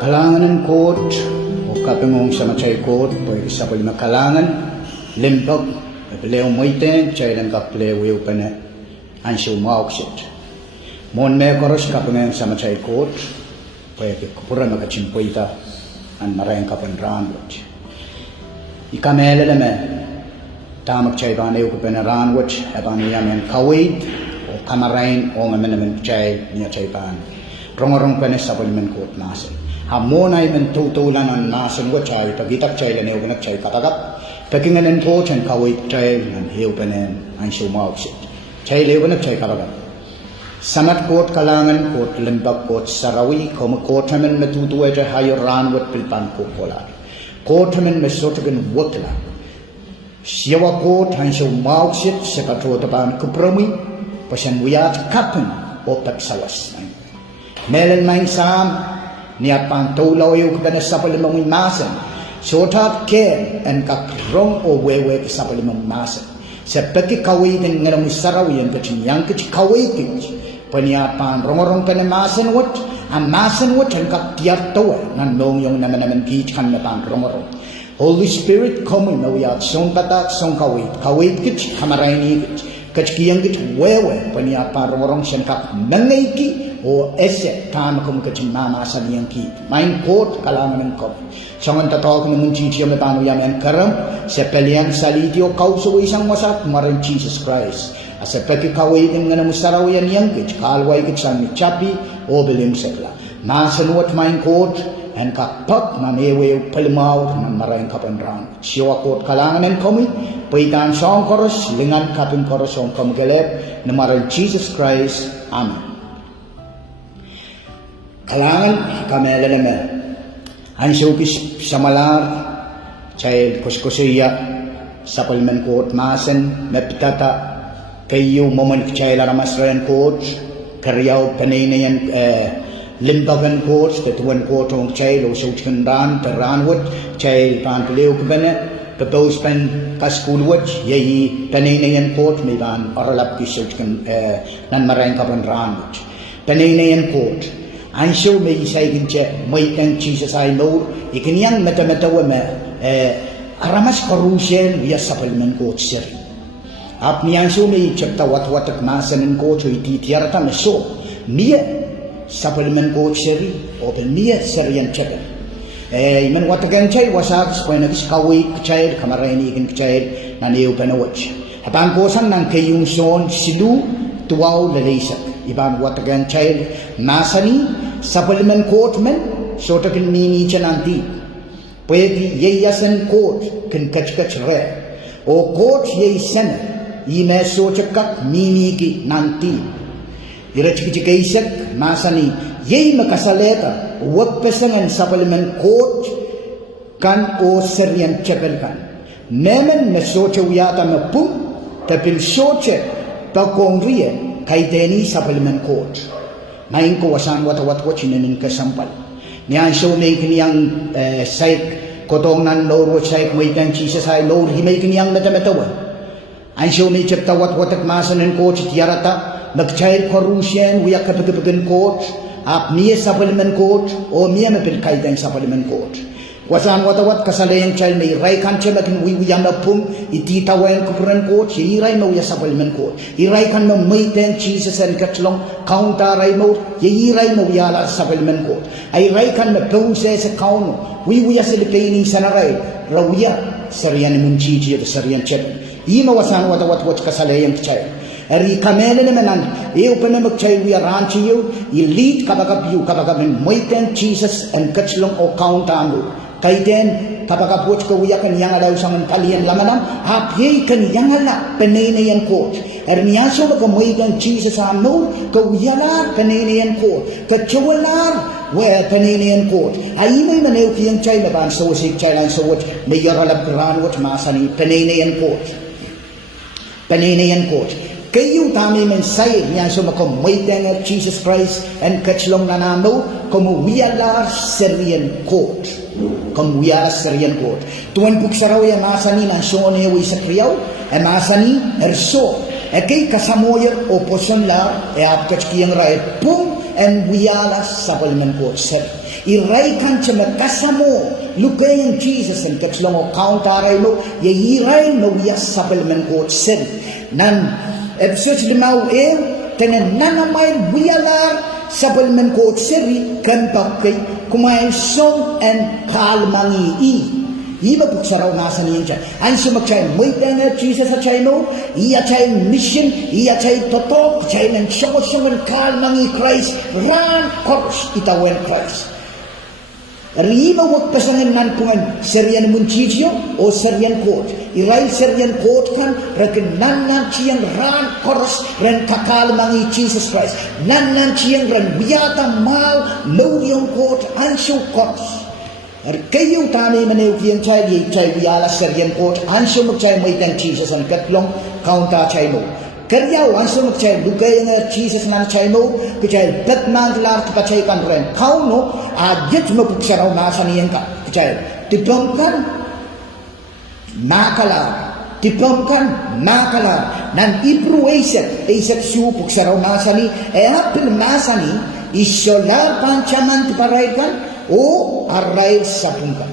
Kalangan Koht, o kapengong sa machay Koht, po Sapwelimen kalangan, limpag, pleo moite, chay lang ka pleo yung pane, ansyo maoksit. Mon me koros kapengong sa machay Koht, po kupura makachimpoita, an marayang kapanranwat. Ikamele leme, tamak chay bane yung kapanranwat, ebang yamen kawid, o kamarain, o ngamen chay, niya chay ban. Rong-rong pane Sapwelimen Koht nasin. Hamonay men tutulan ang nasan ko chay, pagitak chay lan hiyo chay katagap, pakinganan ko chan kawit chay lan hiyo panen ang sumawsit. Chay liyo chay katagap. Samat Koht kalangan Koht limbak Koht sarawi, koma Koht hamen matutuwa chay hayo ranwat pilpan ko polar. Koht hamen mesotagan wakla. Siohwa Koht ang sumawsit sa katotapan kupromi, pasan wiyat kapen o pagsawas. Melan main sam, niat pang tulaw yung kapana Sapwelimen masan. So tat ken en kakrong o wehwehki Sapwelimen masan. Sa peki kawit ng nga naman sarawi yan kachin yang kachin kawit kachin. Paniat pang rong-rong ka na masan wat. Ang masan wat ang kaktiyak tawa. Nandong yung naman kichan na pang rong-rong. Holy Spirit komwi na wiyat song katak song kawit. Kawit kachin kamaraini kachin. Kachkiyang kachin wehweh. Paniat pang rong-rong siyang kak nangayki. O ese kama kum kachin mama sa niyang ki. Main Koht kalangan Koht. Sangan tatawag ng imwintihtio may paano yaman karam. Sa pelian salitio kauso isang wasak marin Jesus Christ. Asa peki kaway ng nga namusaraw yan yang kich. Kalway kich sa michapi o bilim sekla. Masanuat main Koht. En kapak na mewe palimaw ng marayang kapandrang. Siohwa Koht kalangan komwi. Paitan song koros. Lingan kapin koros song kamgelep. Na marin Jesus Christ. Amen. Kalangan kamela naman. Ang siupis sa malar, chay kuskusiya, Sapwelimen Koht masan, mepitata, kayo momen chay laramasran Koht, karyaw Peneinei limbagan Koht, tetuan Koht ang chay, lo sutkan ran, teranwat, chay pantuliw kabana, kapos pan kaskulwat, yayi Peneinei Koht, may ban oralap ki sutkan nan marayang kapan ranwat. Peneinei Koht, ansyo may isay ginche may tang Jesus ay no ikanyang mata-matawa ma aramas karusyen ya Sapwelimen Koht sir ap ni ansyo may chapta wat-watak masanin ko so ititiyarata meso niya Sapwelimen Koht sir open niya sir yan chapel iman watagan chay wasak spoy nagis kawik chay kamaraini ikin chay naniyo panawach habang kosang nang kayong son silu tuwaw lalaisak iban watagan chay nasani Sapwelimen Koht men so takin mini chananti pwede yayasan Koht kan kach re o Koht yayasan ime so chakak mini ki nanti irachikaisak nasani yay makasaleta wag pesangan Sapwelimen Koht kan o seryan chapel kan nemen me so chawiyata me pum tapil so che pakongriye kay deni Sapwelimen Koht main ko wasan wat chinin kesempwal niyan show may kanyang saik kotong nan loro saik may kan Jesus ay lor himay kanyang natamatawa an show may chapta wat masanin Koht tiarata nagchay korusyen wiya kapagpagan Koht ap niya Sapwelimen Koht o niya mapil kaitan Sapwelimen Koht wasan wat kasalayang chay may ray kan chay makin wiyan na pum ititawain kupuran Koht iray mo ya Sapwelimen Koht iray kan mo may ten Jesus and katlong kauntaray mo iray mo wialahr Sapwelimen Koht ay iray kan mo pause sa kauno wiya sa lipaining sanaray rawya sariyan imwintihtio at sariyan chepel ima wasan wat kasalayang chay eri kamele naman ang iyo pa na magchay wiya ranchiyo ilit kapagabiyo kapagamin may ten Jesus and katlong o kauntano kay den kapagapot ko wiya kaniyang alaw sa talian lamanam hapyay kaniyang ala Peneinei Koht ermiyaso magamoy kan Jesus ano ko wialahr Peneinei Koht kachawalar Peneinei Koht ay mo'y manaw kiyang chay laban sa wasig chay lang sa wat may yaralab granwat masani Peneinei Koht kayo tami mensay niya so magamoy kan Jesus Christ and kachlong nanano como wialahr seryan Koht kung wialahr seryan Koht tuwan puksaraw ya masani ng sone wi sa kriyaw masani erso kay kasamoyer oposyon la apkach kiyang ray pum and wialahr Sapwelimen Koht sir Iray kan kasamo lukay ang Jesus and katslong kauntaray mo iray no wiyas Sapwelimen Koht sen nan episode 5 tenen nanamay wialahr Sapwelimen Koht seri kan pakai kumain song and kalmangi Iba puksaraw nasa niyan siya. Ang sumakchay, may tanga Jesus sa chay mo, iya chay mission, iya chay totok, chay ng siyong kalmangi Christ, ran koros itawen Christ. Riba wag pasangan nan pungan serian imwintihtio o serian Koht. Iray serian Koht kan rakin nan chiyang ran koros ran kakalmangi Jesus Christ. Nan chiyang ran biyata mal mawiyong Koht ansyo koros. Kayo tani manew kiyang chay wialahr serian Koht ansyo magchay may tang Jesus ang katlong kaunta chay mo. Karyaw ansyo magchay lugay nga Jesus nan chay mo kachay batman lar kachay kan ren kau no adit mapuksaraw nasa niyan ka kachay tipamkan makalar nan Hebrew isak su puksaraw nasa ni apil nasa ni isolar pancaman tiparaykan o aray sa pungkan.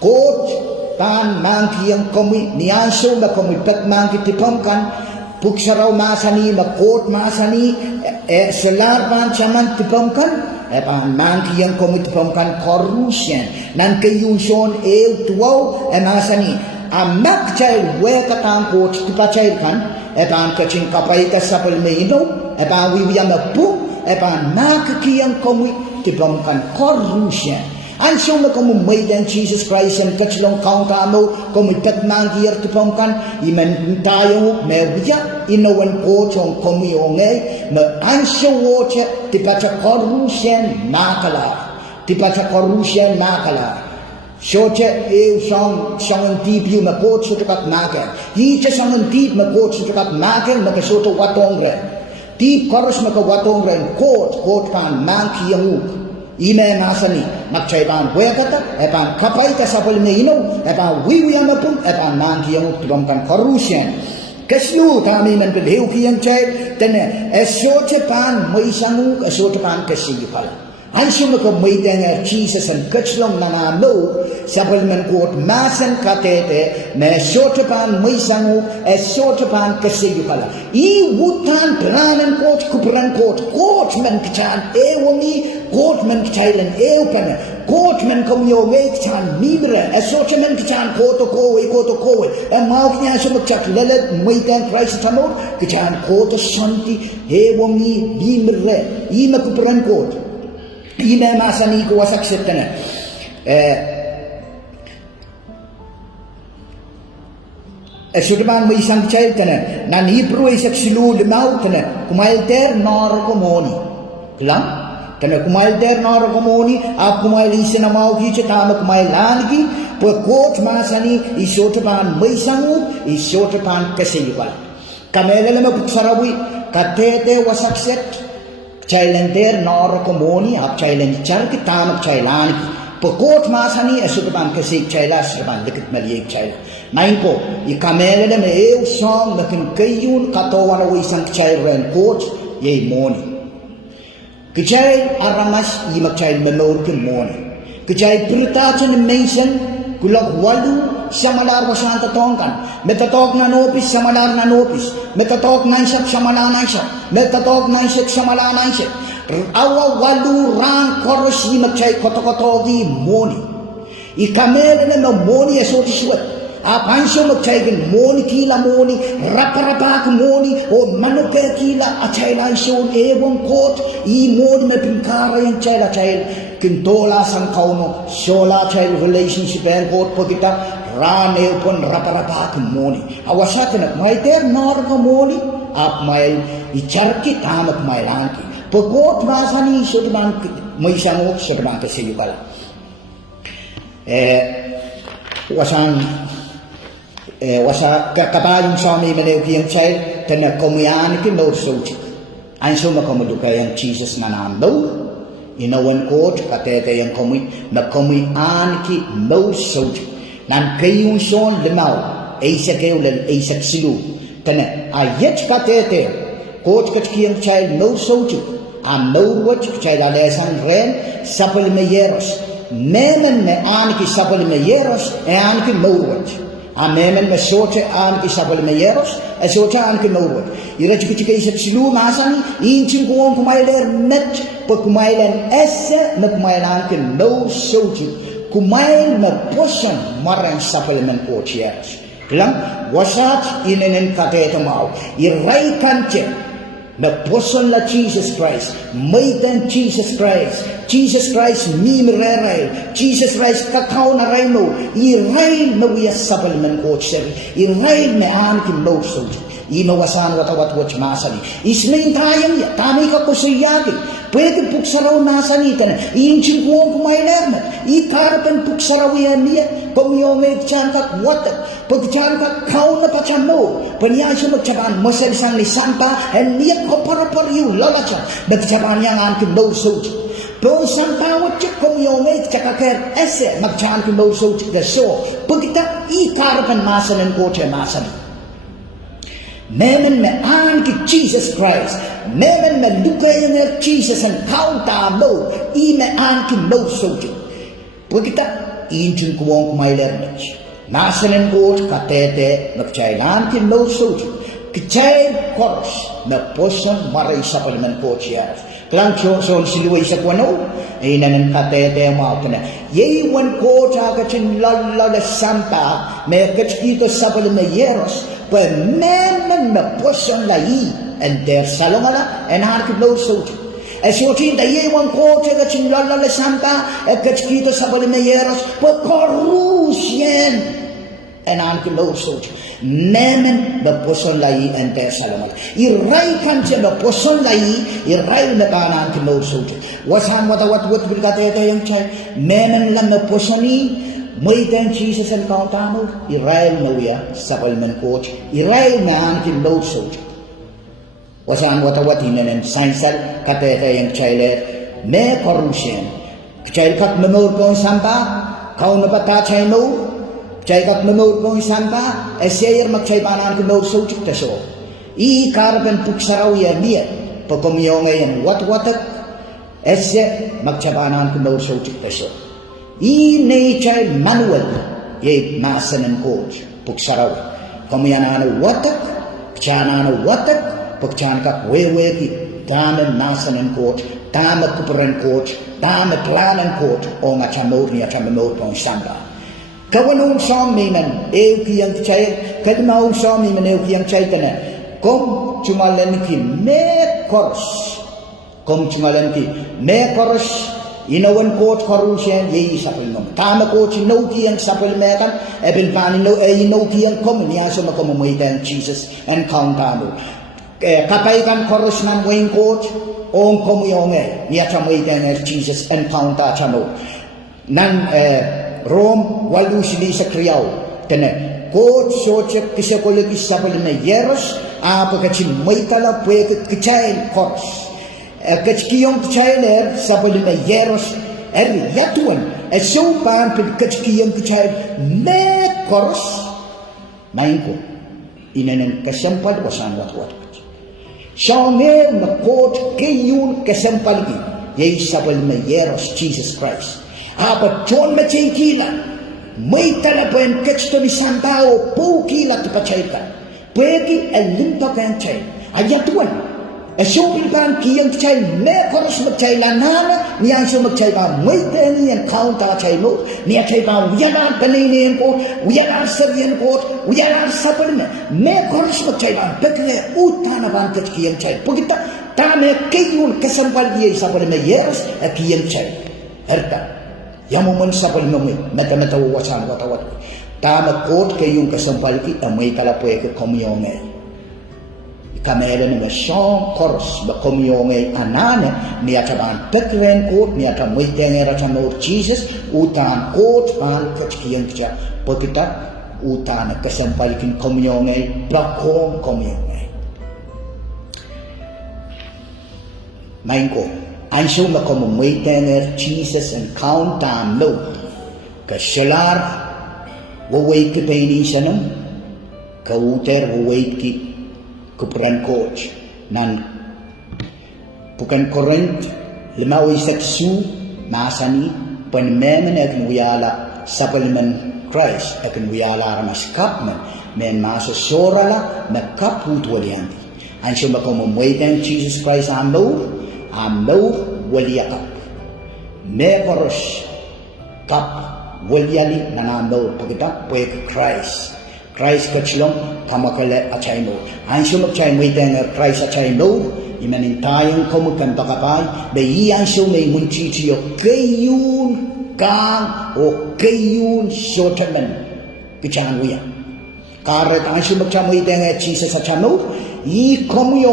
Koht tan mangki ang komwi niyanso na komwi pet mangki tipamkan puksaraw masani Koht masani solar pancaman tipamkan pan mangki ang komwi tipamkan korusyan nan kayunson tuwaw masani amak chay wehwehki Koht tipachay kan pan kaching kapay ka Sapwelimen pan wiwiyam pu pan makiki ang komwi tipamkan korusyan. Ansyo na kamu may dan Jesus Christ and kachlong kaunta mo kamu petmangir tipamkan iman tayo mewya inawan ko chong kamu yongay na ansyo woche tipacha korusyan makalar Soche song tip yu Koht sutukat maken hicha song tip Koht sutukat maken makasoto watong ren tip koros makawatong ren Koht pan mangki yang ime masani nakchayban wehkata pan kapay ka Sapwelimen pan wiwiyam pun pan mangki yang tipamkan korusyan kaslu tami man wehwehki yang chay tene soche pan moisangu soche pan kesempwal ansyo ka may tanga Jesus and kachlong nanalo Sapwelimen Koht masan katete me soche pan moisangu soche pan kesempwal wutan pranan kupran Koht man kachan ewami Koht man kachailan ewpana Koht man kumyongay kachan mimre soche man kachan koto kowe mau kanya sumakchak lalat may tang Christ tamor kachan koto shanti ewami mimre ima kupran Koht ina masani ko wasak setana sudaman may isang chay tana nan Hebrew isak silu limaw tana kumailter nar komoni klang tana kumailter nar komoni ap kumailisi na mau ki tama kumailangi po Koht masani isotapan may sangu isotapan kesempwal kamela lama puksarawi katete wasak set Chailander nor komoni ap chailan charki tamak chailan Koht masani esukaban kesik chaila serban dikit maliek chaila nain ko ikamele de me song makin kayun katawana wisang chairen Koht ye moni kichay aramas yimak chail menor kin moni kichay pritachan mention kulak walu samalar wasanta tongkan metatok na nopis samalar na nopis metatok nansyak samalar nansyak metatok nansyak samalar nansyak awa walu ran koros yimak chay kotokotogi moni ikamele na moni esoti siwat apansyo magchaygan moni kila moni raparapak moni o manuke kila achayla isyon ewang Koht moni mapingkara yung chayla kintola sang kauno sola child relationship and Koht po kita rane pon raparapak moni awasat na may ter nar ka moni ap may icharki tamak may lanki po Koht masani sudaman may sangot sudaman kesempwal wasa kabayong sami malewki ang child tana komiyan ki no sochi ansyo makamudukay ang Jesus na nando inawan Koht katete yang komi na komiyan ki no sochi nan kayong son limaw aisak eulan aisak silu tana ayet katete Koht katki ang child no sochi Amauwat kaya lesan ren Sapwelimen yeros. Memen me anki Sapwelimen yeros anki mauwat. Amemen me sote anki Sapwelimen yeros sote anki mauwat. Ira chika isip silu masan inchin kuong kumailer met kumailen esse me kumailan anki no sote kumail me posan marang Sapwelimen Koht yeros. Kelang wasat Innenen katete mau irai kanche na posan la Jesus Christ, maitan Jesus Christ mi mererai, Jesus Christ kakau na raino, irai na wiya Sapwelimen Koht seri, irai na ankin no soji, inawasan watawat masani, ismain tayang ya, tami ka kusiyagi, pwede puksaraw nasani tan, inchin kuong kumailermat, itarpan puksaraw yan niya, pamiyongay tiyan kak watak, pagtiyan kak kau na pachan mo, panyasya magtsaban, masalisang ni Santa, and niya ko para yu lalacha, magtsaban yang ankin no soji. Pero Santa wajak pamiyongay tsakaker ese, magtsaban kin no soji da so, pagkita itarpan masanin kote masani. Memen me anki Jesus Christ, memen me lukayan Jesus and kauta mo, me anki no soji. Pagkita inchin kuwong kumailermat. Nasanin Koht katete magchailan kin no soji. Kichay koros na posan maray Sapwelimen Koht yeros. Klang son siluway sa kwano, inanen katete mau na. Yei wan Koht agachin lalala Santa, me kachkito Sapwelimen yeros, pa memen na posan lai, and der salongala, and harkit no soji. As you think the ye one Koht agachin lalala Santa, kachkito Sapwelimen yeros, pa korusyen. And anki no soji. Memen the poson lai and der salamat. Irai kanche the poson lai, irai na kana anki no soji. Wasan what bilkate yung chay. Memen lam the posoni, muitan Jesus and kautamo, irai na wiya Sapwelimen Koht, irai na anki no soji. Wasan what Innenen sainsal katete yung chay me korusyen. Chay kat memor ko Santa, kau na patachay mo. Chay kat menurut kong Santa, esayer magchay panan ko no soji taso. I karapan puksaraw yan niya, pagkumiyo ngayon wat-watak, ese magchay panan ko no soji taso. I nature manual, ye Masanin Koht, puksaraw. Kumiyanano watak, kchanano watak, pagchan kak wehwehki, dame Masanin Koht, dame kupuran Koht, dame planan Koht, o nga chamor niya chamor kong Santa. Kawanong song miman, kiyang chay, kadmao song miman kiyang chay tana. Kom chumalan ki me koros, inawan Koht korusyan ye Sapwelimen. Tama Koht no kiyang Sapwelimen, ebin pani no no kiyang kom niya so makomumuitan Jesus and countamo. Kapay kan koros nan wing Koht, ong komuyonge niya chamuitan Jesus and counta chamo. Nan Rome walu sili sa kriyaw tene Koht soche kisakolegi Sapwelimen yeros apa kachin maitala pwede kichay koros kachkiyong kichayler Sapwelimen yeros yatuan so pan kachkiyong kichay me koros main ko Innenen kesempwal wasan wat Siohwa na Koht kayun kesempwal ki ye Sapwelimen yeros Jesus Christ. Apa John macay kila, may talapan kachto ni Santa o po kila tipachay ka. Pwede alimpa kang chay. Ayatuan. Asyo pilpan kiyang chay, may koros magchay lanana, niyan so magchay pa, may tani ang kaunta chay mo, niya chay pa, wialahr Peneinei Koht, wialahr Sapwelimen Koht, wialahr Sapwelimen, may koros magchay pa, pekle utanaban kach kiyang chay. Pagkita, tame kayun kesempwal diya Sapwelimen yeros, kiyang chay. Herta. Yamuman Sapwelimen meta wasan watawat. Tama Koht kayong kesempwal ki amay kalapoy ke komiyonge. Kamera ni Siohwa koros ba komiyonge anane niya taban pekren Koht niya tamoy tengera chamor Jesus utan Koht pan kachkiyang kya pagkita utan kesempwal kin komiyonge bakong komiyonge. Main ko ansyo makomumuitener Jesus and countam no kasyalar wehwehki Peneinei sanam kauter wehwehki kupuran Koht nan bukan Korint 5:1 masani penmemen akan wialahr sapwelimen Christ akan wialahr mas kapman men maso sorala na kaput walianti ansyo makomomweten Jesus Christ amlo waliakap me koros kap waliali nanamlo pagita pwek Christ kacilong tamakale achaymo ansyo magchaymoiten Christ achaymo imanin tayong kamukan pakapay bayi ansyo may imwintihtio kayun kang o kayun shotaman kichan wiya karet ansyo magchaymoiten Jesus achaymo i komwi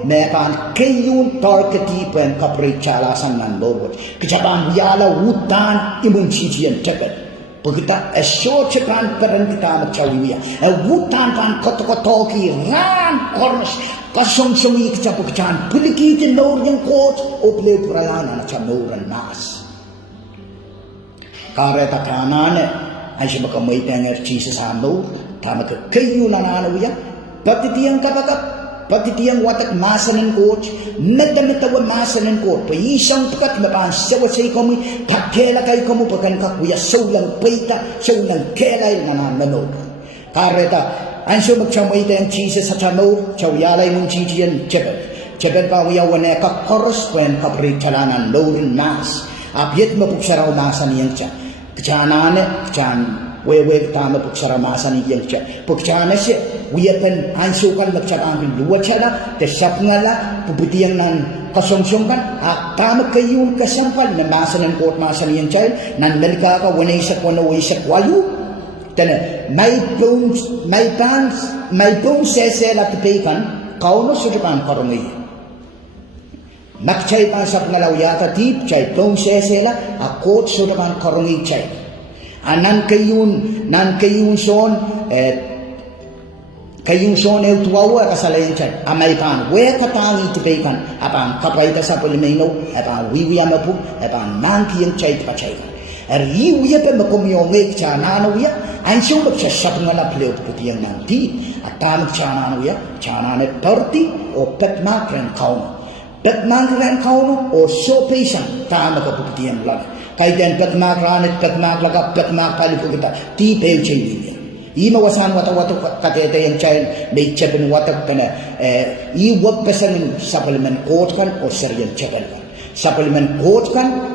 mekan kayun tarkati pen kapri chalasan nan lobot kecapan wialahr wutan imwintihtio tepet pagita esyochekan peren kita magchawiya wutan pan kotokotoki ran kornos kasong-songi kecapan pilikitin nor yang kot ople puralana na chanoran nas kareta kanane ansyo makamaitan Jesus amo tama kayu nananawiya patitiyang kapakap patitiyang watak masanin kot meta masanin kot paisang pakat mapan sewasay kami takela kay kamu pakan kakuya saulang peita saulang kelay nananano kareta ansyo magchamoita yang Jesus sa chano chawyalay mong chichiyan chepet pa wiyawane ka korresponden kapri chalanan lorin nas apiet mapuksaraw masan yang cha kechanane kechan wehwehki tama puksara masan yang cha pukchana se wiyaten ansyo kan magcharangin luwachana te sapngala puputiyang nan kasongsyongkan tama kayun kesempwal na masanin kot masan yang cha nan melika ka wanaisak walu tena may pong sesela tipikan kauno sujukan karungi makchay pan sap ngalaw yata tip chay pong sesela akot sujukan karungi chay nan kayun son el tuwawa kasalayan chay amay pan we katangi tipikan apang kapayta sa pulimaino apang wiwiyamapu apang nangkiyang chay tipachay riwiya pe makomyongek chananawiya ansyo magsasap nga na pleo putiyang nanti at tamag chananawiya chanane party o petmakren kauno o so pesang tamag kaputiyang lang kay den petmakranit petmaklaga petmakpalipo kita ti peo chay liya imawasan wata katete yang chay may cheben watak kana iwag pesangin Sapwelimen Koht kan o seryan cheben kan Sapwelimen Koht kan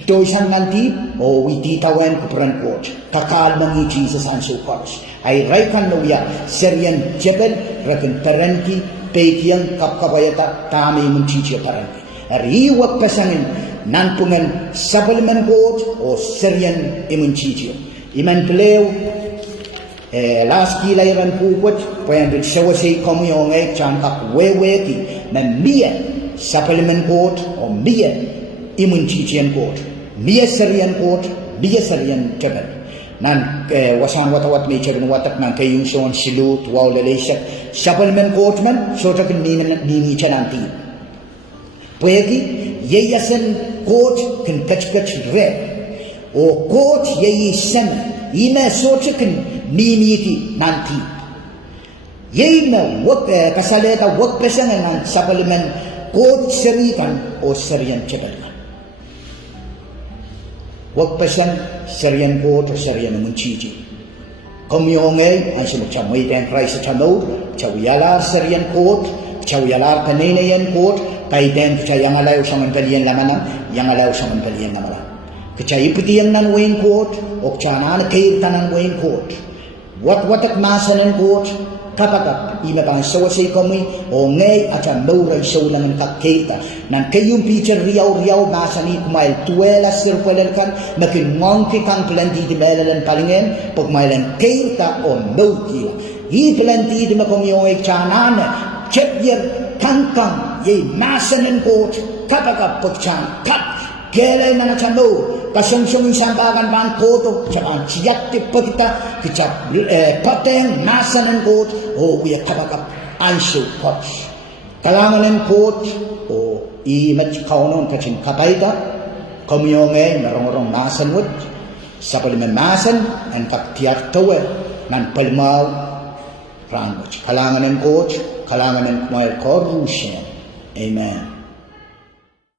Toisan nanti o wititawan kupran kot kakalmangi Jesus ansyo kors ay raikan nuya seryan jebel rakan parenti pekian kapkapayata tami imwintihtio parenti riwak pesangin nanpungan Sapwelimen Koht o seryan imwintihtio iman pleo las kilairan pukot payan sewasay komyongay chan kak wehwehki na miya Sapwelimen Koht o miya imwintihtio kot miya serian kot miya serian jebel nan wasan watawat may cheben watak nan kayung son silut waw lelesak Sapwelimen Koht man sotakin nini chananti pwegi yeyasen kot kin kach re o kot yeyisen ina sotakin nini ki nanti yeyna wak kasaleta wak pesangan nan Sapwelimen Koht serikan o serian jebel wag pesan serian kot o serian imwintihtio komyongay ansyo magchamoiten Christ achano wialahr serian kot wialahr Peneinei kot kay den yang alaw sa manpalian lamanan yang alaw sa manpalian lamanan kachay iputiyang nan wain kot o kachanaan kay tanan wain kot watak masanan kot kapagap ima pang sawasay kami o ngay at ang nauray saulangan kakita nan kayong picture riyaw masani kumail tuwela sirpwelel kan makinngongki kang pelanti di melalan palingen pagmailan kaita o naukila i pelanti di makomyong ay chanana chepyer kangkang yay masanan ko kapagap pagchan pat kelay na nachano kasong-song sambakan pang koto tsaka siyak tipagita kicap pateng masanan kot o uyak kapagap ansyo kot kalanganan kot o imat kaunon kachin kapayta komyongay marong masanwot Sapwelimen masan and kaktiyak tawa nan palmaw rangoch kalanganan kot kalangan ng kumay korusya. Amen.